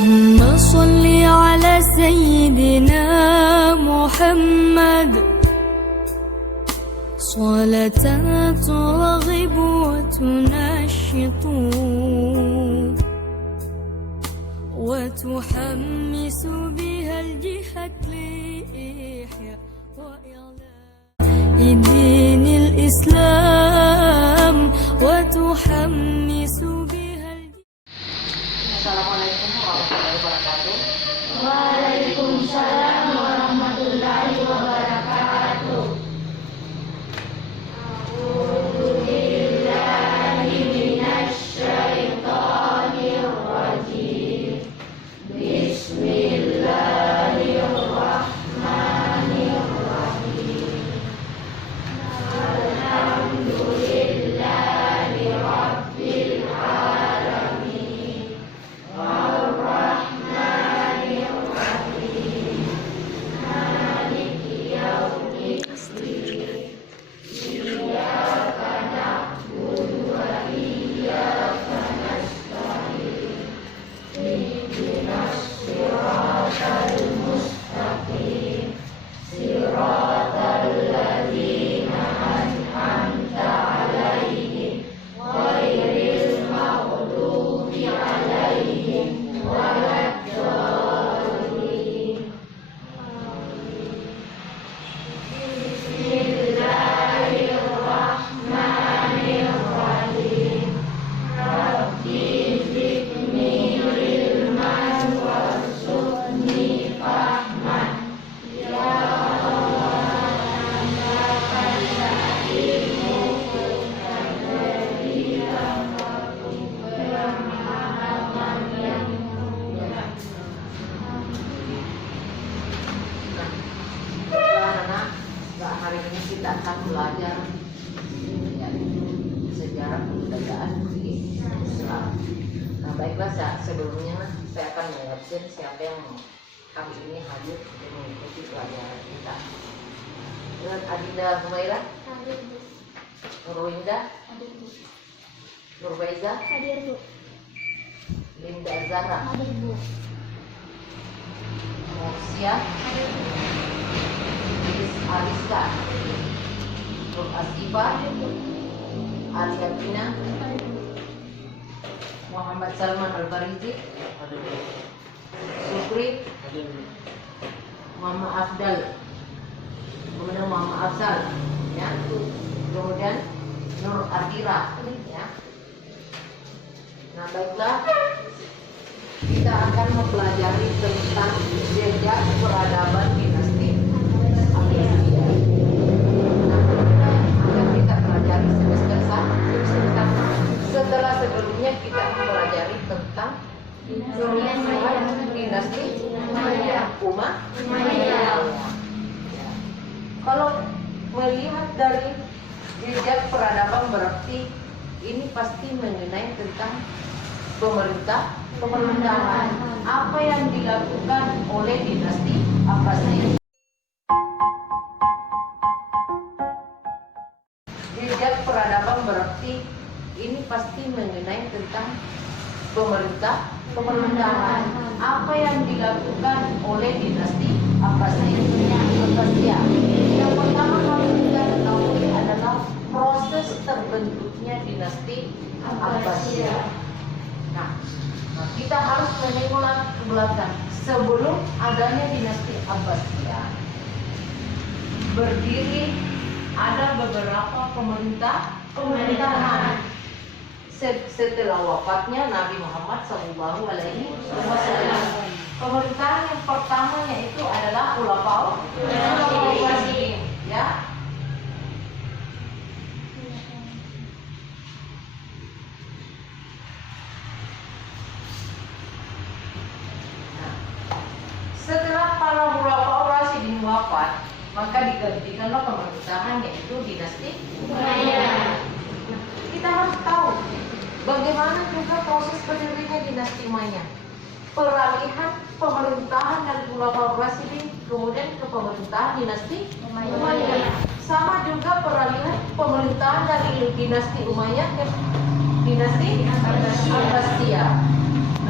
اللهم صل على سيدنا محمد صلاة ترغب وتنشط وتحمس بها الجهة لإحياء وإعلاء دين الإسلام وتحمس بها Assalamualaikum warahmatullahi wabarakatuh. Waalaikumsalam warahmatullahi wabarakatuh. A'udzubillahi minasyaitonir rajim. Bismillahirrahmanirrahim. Alhamdulillahi rabbil alamin. Ar-Rahmanir Rahim. Maliki yaumiddin. Iyyaka na'budu wa iyyaka nasta'in. Ihdinas siratal mustaqim. Siratal ladzina an'amta 'alaihim ghairil maghdubi 'alaihim waladdallin. Bismillahirrahmanirrahim. Rabbi zidni ilman warzuqni fahman. Ya Allah, tambahkanlah ilmuku dan berilah aku pemahaman yang mudah. Anak-anak, hari ini kita akan belajar yaitu sejarah kebudayaan di Islam. Nah, baiklah, sebelumnya saya akan mengingatkan siapa yang hari ini hadir untuk mengikuti pelajaran kita. Dan Adinda Humaira, Nurwinda, Nurbaiza, Hadir, Bu. Linda Zahra, Hadir, Bu. Morsia, Aliska, Nur Asifa, Aliatina, Muhammad Salman Al-Barizi, Sukri, Muhammad Afdal, kemudian Muhammad Afzal, ya. Kemudian Nur Ardira, ya. Nah, baiklah, kita akan mempelajari tentang jejak peradaban dinasti Abbasiyah. Nah, akan kita pelajari semester 1. Setelah sebelumnya kita mempelajari tentang dinasti Umayyah. Kalau melihat dari jejak peradaban berarti ini pasti mengenai tentang pemerintahan apa yang dilakukan oleh dinasti Abbasiyah. Jejak peradaban berarti ini pasti mengenai tentang pemerintahan apa yang dilakukan oleh dinasti Abbasiyah. Yang pertama harus kita ketahui adalah proses terbentuknya dinasti Abbasiyah. Nah, kita harus menengok ke belakang. Sebelum adanya dinasti Abbasiyah, berdiri ada beberapa pemerintahan. Setelah wafatnya Nabi Muhammad SAW, pemerintahan yang pertama yaitu adalah Khulafaur Rasyidin, ya. Setelah para Khulafaur Rasyidin wafat, maka digantikanlah pemerintahan yaitu dinasti Umayyah. Kita harus tahu bagaimana juga proses berdirinya dinasti Umayyah. Peralihan pemerintahan dari Khulafaur Rasyidin kemudian ke pemerintahan dinasti Umayyah. Sama juga peralihan pemerintahan dari dinasti Umayyah ke dinasti Abbasiyah.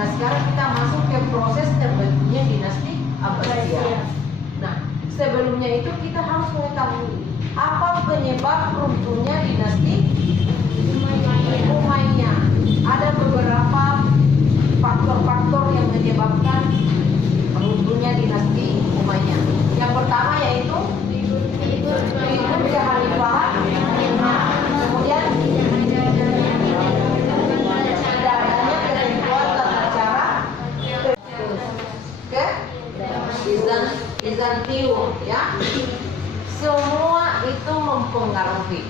Nah sekarang kita masuk ke proses terbentuknya dinasti Abbasiyah. Nah sebelumnya itu kita harus mengetahui apa penyebab runtuhnya dinasti Umayyah. Ada beberapa faktor-faktor yang menyebabkan runtuhnya dinasti Umayyah. Yang pertama yaitu figur kekhalifahan, kemudian tidak adanya ketentuan tata cara ke Bizantium, ya. Semua itu mempengaruhi.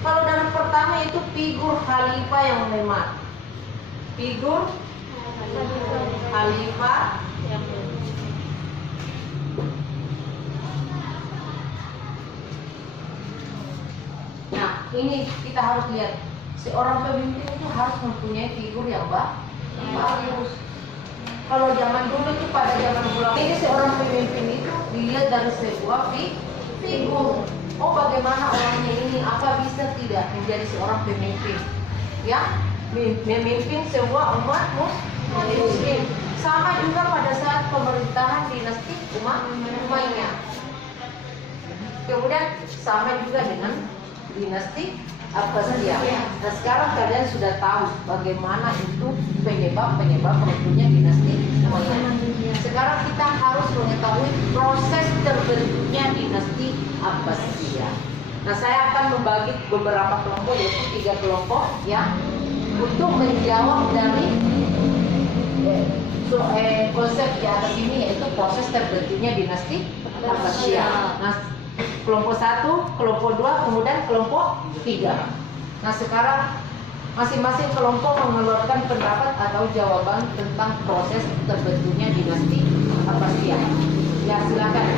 Kalau dari pertama itu figur khalifah yang lemah. Figur khalifah Nah, ini kita harus lihat. Seorang pemimpin itu harus mempunyai figur yang bagus. Kalau zaman dulu itu pada zaman ulama, ini seorang pemimpin itu dilihat dari sebuah figur. Oh, bagaimana orangnya ini, apa bisa tidak menjadi seorang pemimpin? Ya, memimpin sebuah umat muslim. Sama juga pada saat pemerintahan dinasti Umayyah. Kemudian sama juga dengan dinasti Abbasiyah. Nah sekarang kalian sudah tahu bagaimana itu penyebab runtuhnya dinasti Umayyah. Sekarang kita harus mengetahui proses terbentuknya dinasti Abbasiyah. Nah saya akan membagi beberapa kelompok, yaitu 3 kelompok ya, untuk menjawab dari konsep di atas ini, yaitu proses terbentuknya dinasti Abbasiyah. Nah kelompok 1, kelompok 2, kemudian kelompok 3. Nah sekarang masing-masing kelompok mengeluarkan pendapat atau jawaban tentang proses terbentuknya dinasti Abbasiyah. Ya silakan.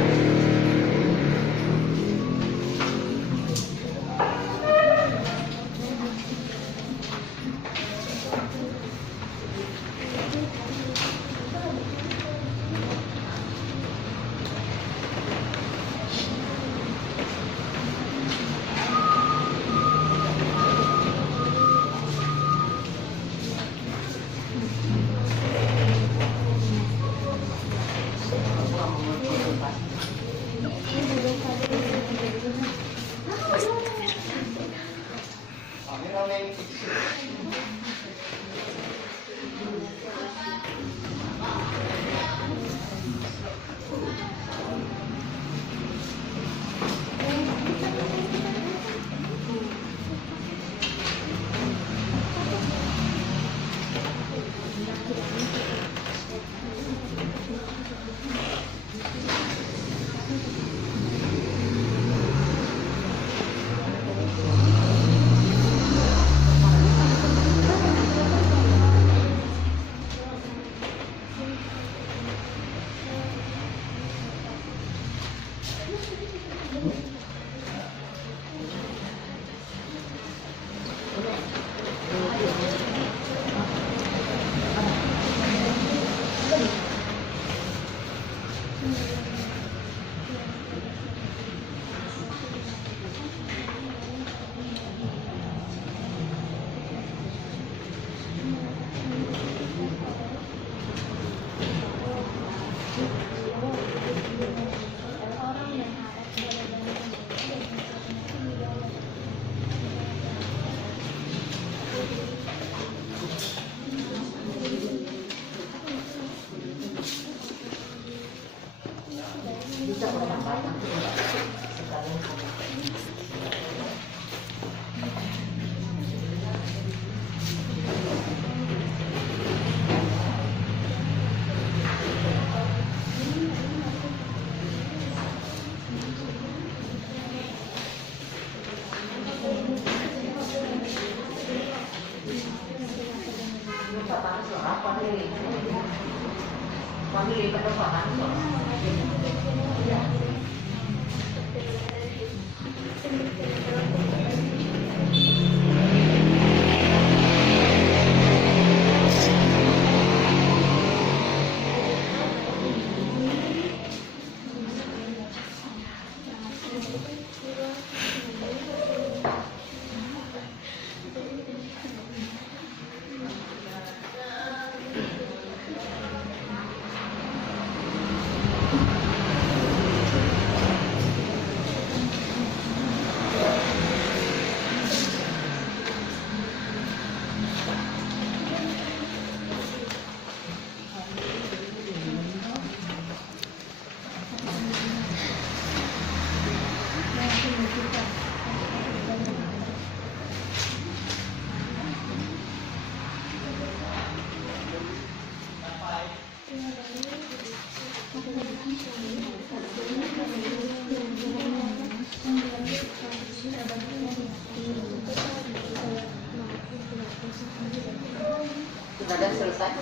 Sudah ada selesai?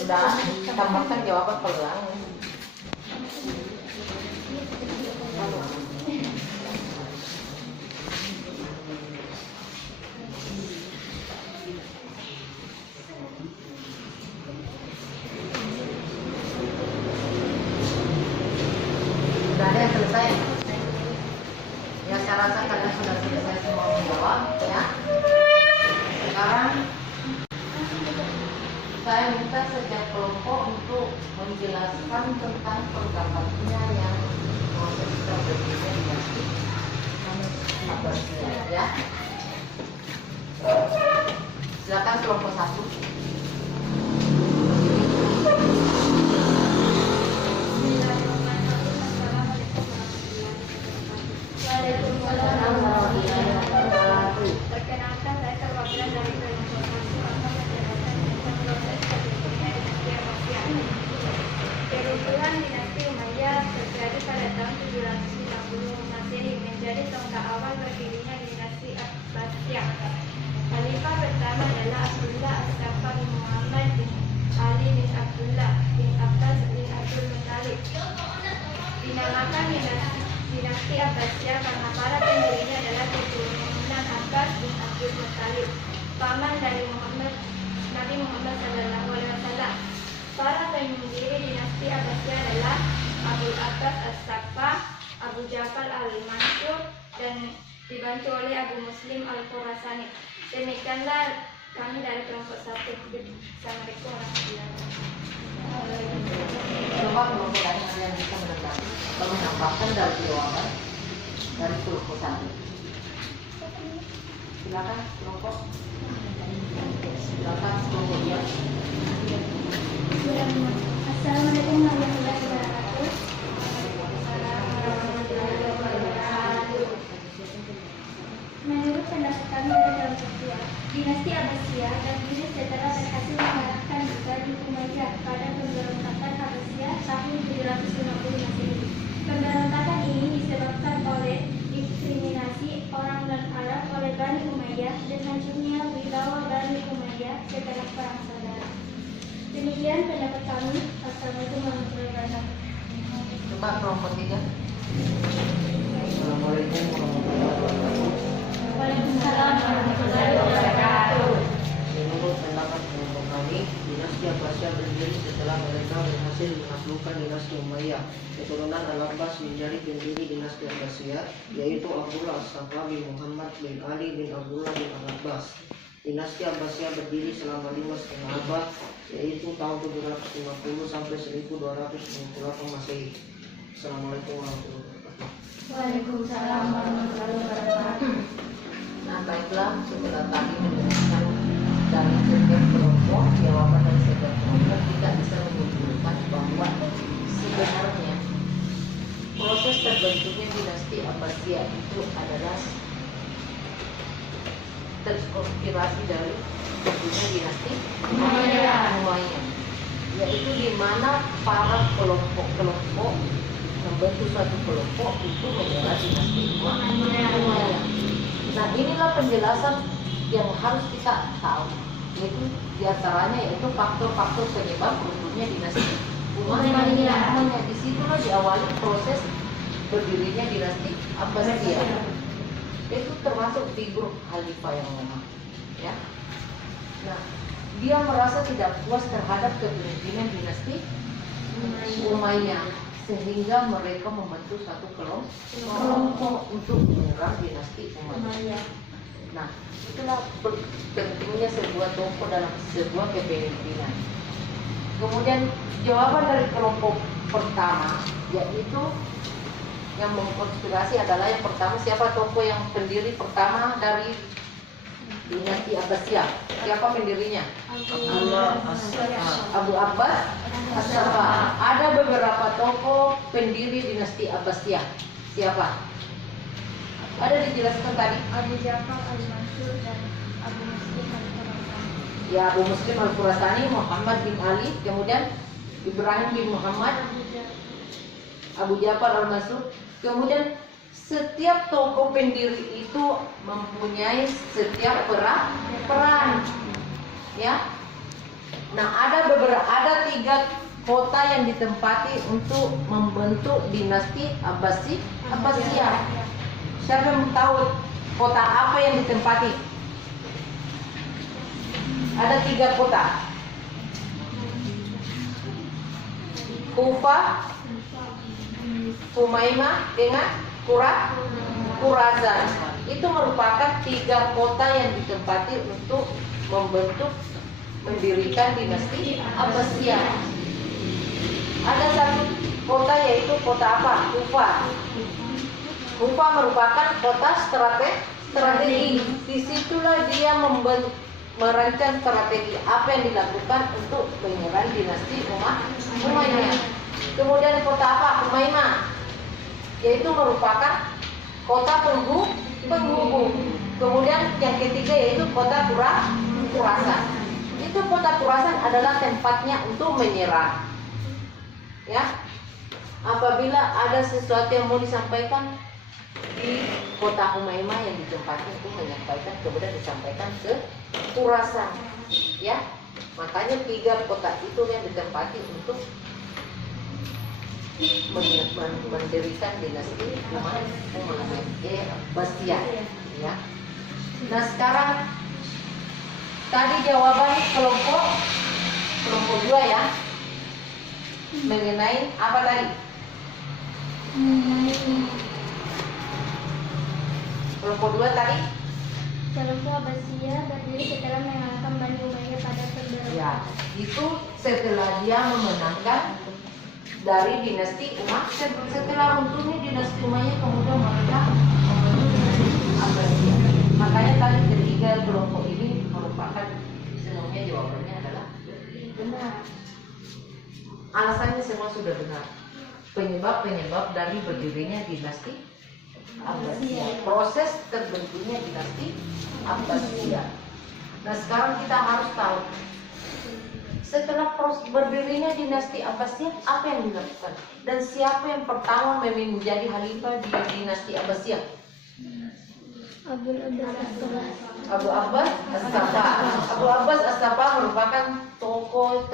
Sudah tambahkan jawaban peluang. Sudah ada yang selesai? Ya, saya rasa kalian sudah selesai semua menjawab ya. Sekarang saya minta setiap kelompok untuk menjelaskan tentang pendapatnya yang proses terbentuknya dinasti Abbasiyah ya. Silakan kelompok 1. Perkenalkan, saya perwakilan dari kelompok 1 akan menjelaskan tentang proses terbentuknya dinasti Abbasiyah. Keruntuhan dinasti Umayyah terjadi pada tahun 750 Masehi menjadi tonggak awal berdirinya dinasti Abbasiyah. Khalifah pertama adalah Abdullah As-Saffah bin Muhammad bin Ali bin Abdullah bin Abbas bin Abdul Muttalib. Dinamakan dinasti Abbasiyah karena para pendirinya adalah keturunan Abbas bin Abdul Muttalib, paman dari Nabi Muhammad SAW. Para pendiri dinasti Abbasiyah adalah Abu Abbas As-Saffah, Abu Ja'far Al-Mansur, dan dibantu oleh Abu Muslim Al-Khurasani. Demikianlah kami dari kelompok 1. Assalamualaikum warahmatullahi wabarakatuh. Coba kelompok lain yang bisa menambahkan dari jawaban dari kelompok 1. Silakan kelompok. Silakan kelompok dia. Assalamualaikum warahmatullahi wabarakatuh. Menurut pendapat kami dari kelompok 2, dinasti Abbasiyah berdiri setelah berhasil mengalahkan Bani Umayyah pada pemberontakan Abbasiyah tahun 750 Masehi. Pemberontakan ini disebabkan oleh diskriminasi orang non-Arab oleh Bani Umayyah dan hancurnya wibawa Bani Umayyah setelah perang saudara. Demikian pendapat kami. Assalamualaikum warahmatullahi wabarakatuh. Coba kelompok 3. Assalamualaikum warahmatullahi wabarakatuh. Waalaikumsalam warahmatullahi wabarakatuh. Menurut pendapat kelompok kami, dinasti Abbasiyah berdiri setelah mereka berhasil menaklukkan dinasti Umayyah. Keturunan Al-Abbas menjadi pendiri dinasti Abbasiyah, yaitu Abdullah As-Saffah bin Muhammad bin Ali bin Abdullah bin Al-Abbas. Dinasti Abbasiyah berdiri selama 5,5 abad, yaitu tahun 750 sampai 1268 Masehi. Assalamualaikum warahmatullahi wabarakatuh. Waalaikumsalam warahmatullahi wabarakatuh. Nah, baiklah, setelah tadi mendengarkan dari setiap kelompok, jawaban dari setiap kelompok, kita bisa menyimpulkan bahwa sebenarnya proses terbentuknya dinasti Abbasiyah itu adalah terinspirasi dari bentuknya dinasti Umayyah, yaitu di mana para kelompok membentuk suatu kelompok itu membela dinasti Umayyah. Nah, inilah penjelasan yang harus kita tahu, yaitu diantaranya yaitu faktor-faktor penyebab runtuhnya dinasti Umayyah. Disitulah diawali proses berdirinya dinasti Abbasiyah. Itu termasuk figur khalifah yang lemah, ya. Nah, dia merasa tidak puas terhadap kepemimpinan dinasti Umayyah, sehingga mereka membentuk satu kelompok untuk menyerang dinasti Umayyah. Nah, itulah pentingnya sebuah tokoh dalam sebuah kepemimpinan. Kemudian jawaban dari kelompok pertama, yaitu yang mengkonspirasi adalah yang pertama, siapa tokoh yang pendiri pertama dari dinasti Abbasiyah? Siapa pendirinya? Abu Abbas As-Saffah. Ada beberapa tokoh pendiri dinasti Abbasiyah. Siapa? Ada dijelaskan tadi? Abu Ja'far Al-Mansur dan Abu Muslim Al-Khurasani. Ya, Abu Muslim Al-Khurasani, Muhammad bin Ali, kemudian Ibrahim bin Muhammad, Abu Ja'far Al-Mansur. Kemudian setiap tokoh pendiri itu mempunyai setiap peran, ya. Nah, ada 3 kota yang ditempati untuk membentuk dinasti Abbasiyah. Siapa yang tahu kota apa yang ditempati? Ada 3 kota. Kufah, Humaimah dengan Khurasan. Itu merupakan 3 kota yang ditempati untuk mendirikan dinasti Abbasiyah. Ada 1 kota yaitu kota apa? Kufah. Kufah merupakan kota strategi. Disitulah dia merancang strategi apa yang dilakukan untuk menyerang dinasti Umayyah. Kemudian kota apa? Humaimah, yaitu merupakan kota penghubung. Kemudian yang ketiga yaitu kota Khurasan. Itu kota Khurasan adalah tempatnya untuk menyerang. Ya, apabila ada sesuatu yang mau disampaikan di kota Humaimah yang ditempati untuk menyampaikan, kemudian disampaikan ke Khurasan. Ya, makanya 3 kota itu yang ditempati untuk mendirikan dinasti Abbasiyah. Ya. Nah, sekarang tadi jawaban kelompok 2 ya, mengenai apa tadi? Kelompok 2 tadi? Kelompok Abbasiyah berdiri setelah mengalahkan Bani Umayyah pada pemberontakan. Ya, itu setelah dia memenangkan dari dinasti Umayyah. Setelah runtuhnya dinasti Umayyah, kemudian mereka membentuk dinasti Abbasiyah. Makanya tadi ketiga kelompok ini merupakan, semuanya jawabannya adalah benar. Alasannya semua sudah benar. Penyebab dari berdirinya dinasti Abbasiyah, proses terbentuknya dinasti Abbasiyah. Nah, sekarang kita harus tahu, setelah proses berdirinya dinasti Abbasiyah, apa yang dilakukan dan siapa yang pertama menjadi khalifah di dinasti Abbasiyah? Abu Abbas As-Saffah. Abu Abbas As-Saffah merupakan tokoh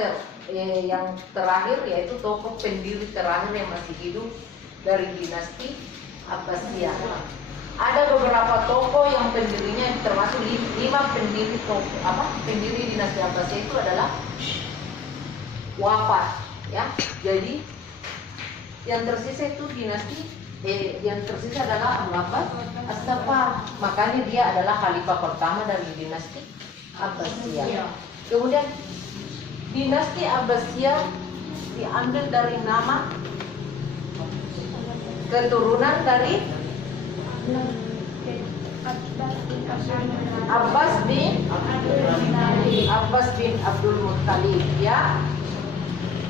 yang terakhir, yaitu tokoh pendiri terakhir yang masih hidup dari dinasti Abbasiyah. Ada beberapa tokoh yang pendirinya termasuk 5 pendiri dinasti Abbasiyah itu adalah wafat, ya. Jadi yang tersisa itu yang tersisa adalah Abu Abbas As-Saffah. Makanya dia adalah khalifah pertama dari dinasti Abbasiyah. Kemudian dinasti Abbasiyah diambil dari nama keturunan dari Abbas bin Abdul Muttalib, ya.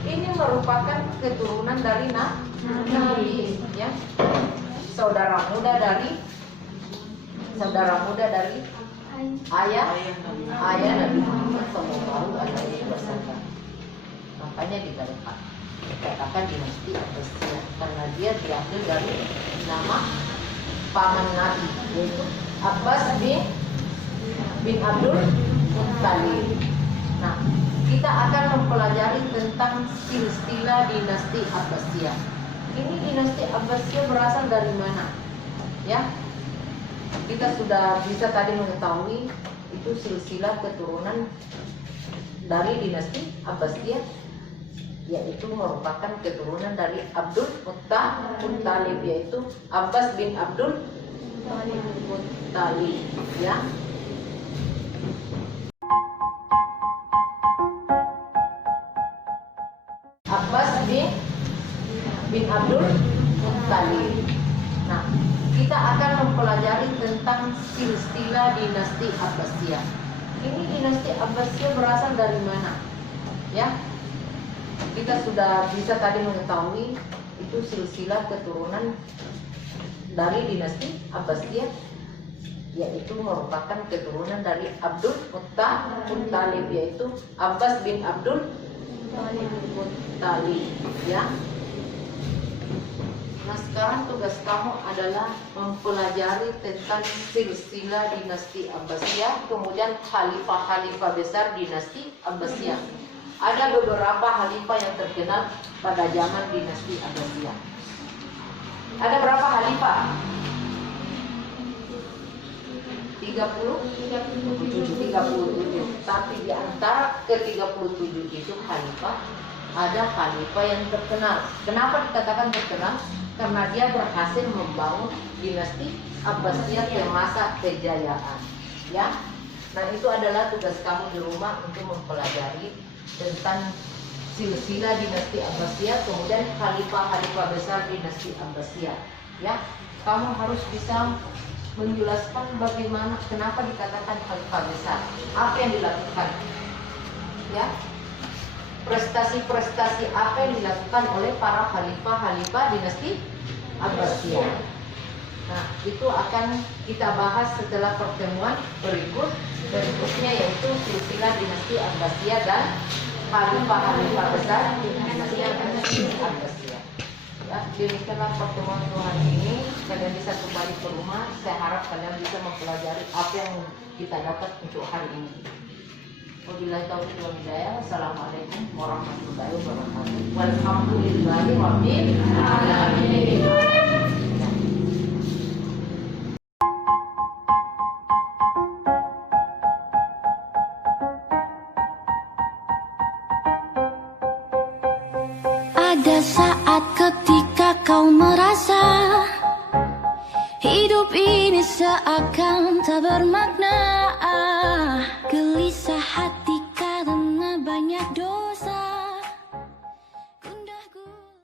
Ini merupakan keturunan dari Nabi, ya. Saudara muda dari ayah Nabi Muhammad SAW. Makanya dikatakan dinasti Abbasiyah karena dia diambil dari nama paman Nabi, yaitu Abbas bin Abdul Muttalib. Nah, kita akan mempelajari tentang silsilah dinasti Abbasiyah. Ini dinasti Abbasiyah berasal dari mana? Ya, kita sudah bisa tadi mengetahui itu silsilah keturunan dari dinasti Abbasiyah, yaitu merupakan keturunan dari Abdul Muttalib, yaitu Abbas bin Abdul Muttalib, ya. Abbas bin Abdul Muttalib. Nah, kita akan mempelajari tentang silsilah dinasti Abbasiyah. Ini dinasti Abbasiyah berasal dari mana? Ya, kita sudah bisa tadi mengetahui itu silsilah keturunan dari dinasti Abbasiyah, yaitu merupakan keturunan dari Abdul Muttalib, yaitu Abbas bin Abdul Muttalib, ya. Nah, sekarang tugas kamu adalah mempelajari tentang silsilah dinasti Abbasiyah, kemudian khalifah-khalifah besar dinasti Abbasiyah. Ada beberapa khalifah yang terkenal pada zaman dinasti Abbasiyah. Ada berapa khalifah? 37. Tapi di antara ke-37 itu khalifah, ada khalifah yang terkenal. Kenapa dikatakan terkenal? Karena dia berhasil membangun dinasti Abbasiyah ke masa kejayaan, ya. Nah, itu adalah tugas kamu di rumah untuk mempelajari tentang silsilah dinasti Abbasiyah, kemudian khalifah-khalifah besar dinasti Abbasiyah, ya. Kamu harus bisa menjelaskan bagaimana, kenapa dikatakan khalifah besar, apa yang dilakukan, ya. Prestasi-prestasi apa yang dilakukan oleh para khalifah-khalifah dinasti Abbasiyah. Nah, itu akan kita bahas setelah pertemuan berikutnya, yaitu silsilah dinasti Abbasiyah dan khalifah-khalifah besar dinasti Abbasiyah. Ya, demikianlah pertemuan Tuhan ini. Kalian bisa kembali ke rumah. Saya harap kalian bisa mempelajari apa yang kita dapat untuk hari ini. Wabillahi taufiq wal hidayah. Assalamualaikum warahmatullahi wabarakatuh. Walhamdulillahi rabbil alamin. Ada saat ketika kau merasa hidup ini seakan tak bermakna.